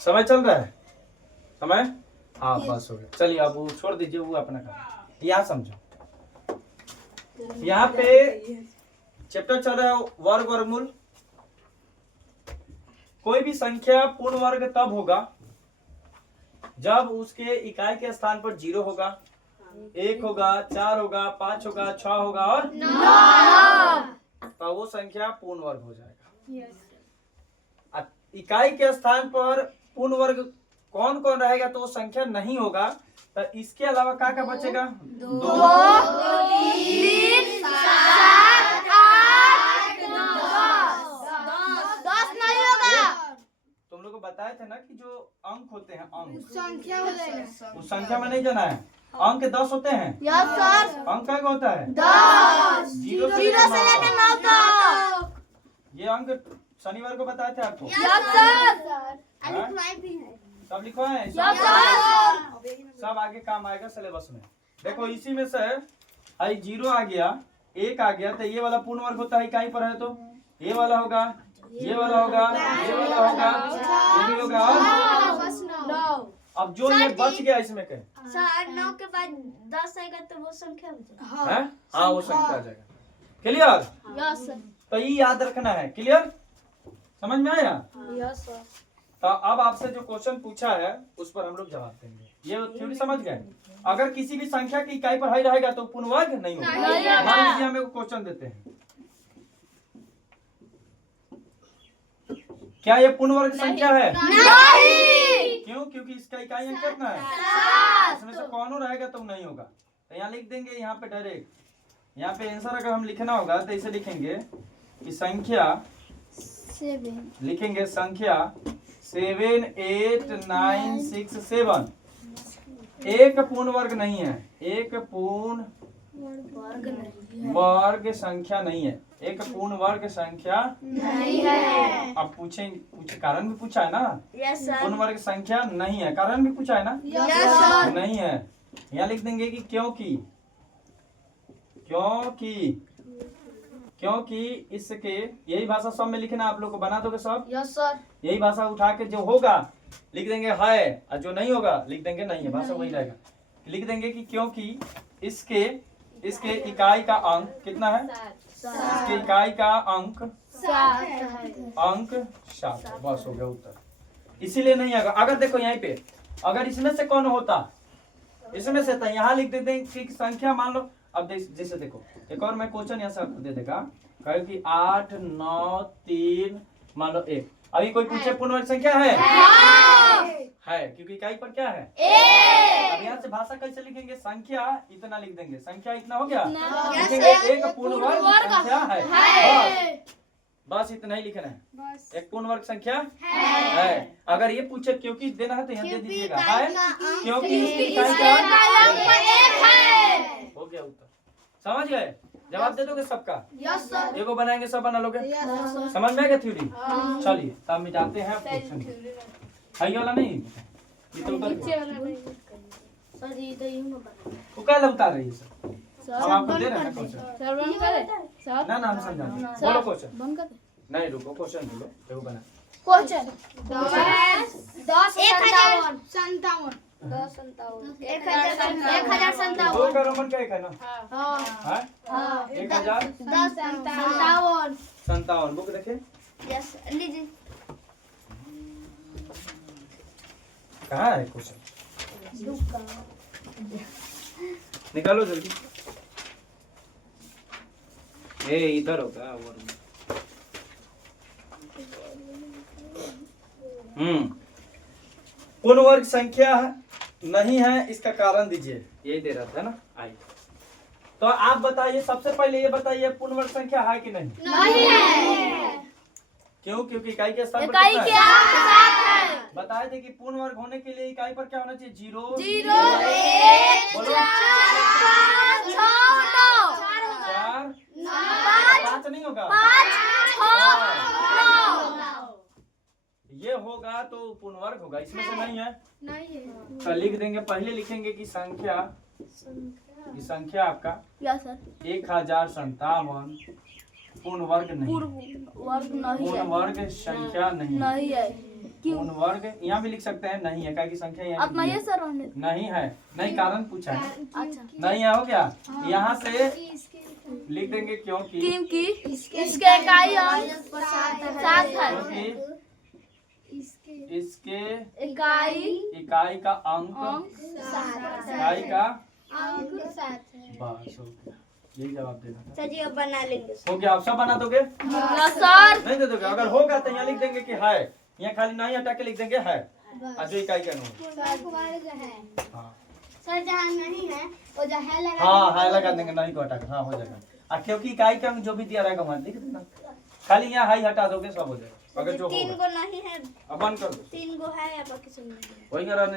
समय चल रहा है? समय हाँ बस हो गया। चलिए अब वो छोड़ दीजिए, वो अपना काम। यहाँ समझो, यहाँ पे चैप्टर चल रहा है वर्ग वर्गमूल। कोई भी संख्या पूर्ण वर्ग तब होगा जब उसके इकाई के स्थान पर 0 होगा, 1 होगा, 4 होगा, 5 होगा, 6 होगा और 9, तो वो संख्या पूर्ण वर्ग हो जाएगा। इकाई के स्थान पर पूर्ण वर्ग कौन कौन रहेगा तो वो संख्या नहीं होगा। तो इसके अलावा क्या बचेगा? 2, 3, 7, 8, 10 नहीं होगा। तुम लोग को बताए थे ना कि जो अंक होते हैं, अंक संख्या हो जाएगा। उस संख्या में नहीं जाना है। अंक 10 होते हैं। Yes sir. अंक क्या होता है? 10 0 से लेकर 9 तक। ये अंक शनिवार को बताए थे आपको। Yes sir. हाँ? सब लिखवाए हैं? Yes sir. सब आगे काम आएगा सिलेबस में। देखो इसी में से आई 0 आ गया, 1 आ गया, तो ये वाला पूर्ण वर्ग होता है इकाई पर है तो ये वाला होगा, ये वाला होगा, ये वाला होगा, ये भी होगा और 9। अब जो ये बच गया इसमें के सर 9 के बाद 10 आएगा तो वो संख्या हो जाएगा। है? हाँ वो संख्या आ जाएगा। क्लियर? Yes sir. तो ये याद रखना है। क्लियर? समझ में आया? Yes sir. तो अब आपसे जो क्वेश्चन पूछा है उस पर हम लोग जवाब देंगे। ये थ्योरी समझ गए? अगर किसी भी संख्या की इकाई पर हाई रहेगा तो पूर्ण वर्ग नहीं होगा। मान लीजिए हमें क्वेश्चन देते हैं, क्या ये पूर्ण वर्ग संख्या है? नहीं। क्यों? क्योंकि इसका इकाई अंक कितना है? इसमें से कौन रहेगा तो नहीं होगा। तो यहाँ लिख देंगे, यहाँ पे डायरेक्ट यहाँ पे आंसर अगर हम लिखना होगा तो इसे लिखेंगे कि संख्या 7 लिखेंगे, संख्या 7 8 9 6 7 एक पूर्ण वर्ग नहीं है। एक पूर्ण वर्ग संख्या नहीं है। एक पूर्ण वर्ग संख्या नहीं है। अब पूछे कारण भी पूछा है ना। Yes sir. पूर्ण वर्ग संख्या नहीं है, कारण भी पूछा है ना। Yes sir. नहीं है। यहाँ लिख देंगे कि क्योंकि इसके, यही भाषा सब में लिखना, आप लोग को बना दोगे सब। Yes sir. यही भाषा उठा के जो होगा लिख देंगे है, और जो नहीं होगा लिख देंगे नहीं है। भाषा वही रहेगा। लिख देंगे कि क्योंकि इसके इकाई का अंक कितना है? इसके इकाई का अंक 7 है। बस हो गया उत्तर। इसीलिए नहीं आएगा। अगर देखो यहाँ पे अगर इसमें से कौन होता, इसमें से था, यहाँ लिख देते हैं कि संख्या मान लो। अब जैसे देखो एक और मैं क्वेश्चन यहाँ से आपको दे देगा, कहे कि 8 9 3 मान लो 1। अभी कोई पूछे पूर्ण वर्ग संख्या है? है, क्योंकि इकाई पर क्या है? अब यहाँ से भाषा कैसे लिखेंगे? संख्या इतना लिख देंगे, संख्या इतना हो गया, लिखेंगे एक पूर्ण वर्ग संख्या है। बस इतना ही लिखना है, एक पूर्ण वर्ग संख्या है। अगर ये पूछे क्योंकि देना है तो यहाँ दे दीजिएगा है, क्योंकि इसकी इकाई का हो गया उत्तर। समझ गए? जवाब दे दोगे सबका? Yes sir. एगो बनाएंगे, सब बना लोगे? समझ में आ गया थ्योरी? चलिए तब मिटाते हैं क्वेश्चन। है ये वाला नहीं, ये तो ऊपर सर ये तो यूं बना। वो क्या उतार रही है सर? हम आपको दे रहे हैं क्वेश्चन। सर बंद करे सर। ना हम समझा दें। बोलो क्वेश्चन। बंद कर। नहीं रुको, क्वेश्चन बोलो। एगो बना। क्वेश्चन 10 57 1057 दो का रोमन क्या है ना? हाँ हाँ? हाँ 1057 बुक देखे यस लीजिए। कहाँ है क्वेश्चन? निकालो जल्दी। ए इधर होगा वो। पूर्ण वर्ग संख्या नहीं है, इसका कारण दीजिए। यही दे रहा था ना। आई तो आप बताइए, सबसे पहले ये बताइए पूर्ण वर्ग संख्या है कि नहीं? नहीं है। क्यों? क्योंकि इकाई के स्थान पर इकाई कितना क्या है? बताए थे कि पूर्ण वर्ग होने के लिए इकाई पर क्या होना चाहिए? 0 0 1 बोलो। 4 6 4 9 5 नहीं होगा? 5 6 ये होगा तो पूर्ण वर्ग होगा। इसमें से नहीं है नहीं है। तो लिख देंगे, पहले लिखेंगे कि संख्या, ये संख्या आपका यस सर। 1057 पूर्ण वर्ग नहीं, वर्ग नहीं पूर्ण है। वर्ग संख्या नहीं। नहीं है। पूर्ण वर्ग यहाँ भी लिख सकते हैं, नहीं है क्या की संख्या यहाँ अब मैं ये सर होने नहीं है, नहीं कारण पूछा है, अच्छा नहीं है, हो गया। यहाँ से लिख देंगे क्योंकि क्योंकि इसके इकाई अंक 7 है क्योंकि इसके इकाई इकाई का अंक अंक इकाई का सर बस हो गया, यही जवाब देना था। जी अब बना लेंगे। हो गया, आप सब बना दोगे? सर नहीं दे दोगे? अगर होगा तो यहाँ लिख देंगे कि है, यहाँ खाली नहीं हटा के लिख देंगे है, और जो इकाई का अनुपात। हाँ सर जहाँ नहीं है वो जो है लगा हाँ है लगा देंगे, नहीं को हटा कर, हाँ हो जाएगा। क्योंकि इकाई का अंक जो भी दिया रहेगा वहाँ लिख देना, खाली यहाँ हाई हटा दोगे सब हो जाएगा। अगर जो तीन होगा गो नहीं है, अब बंद कर दो, 3 गो है या बाकी सब नहीं है। वही करा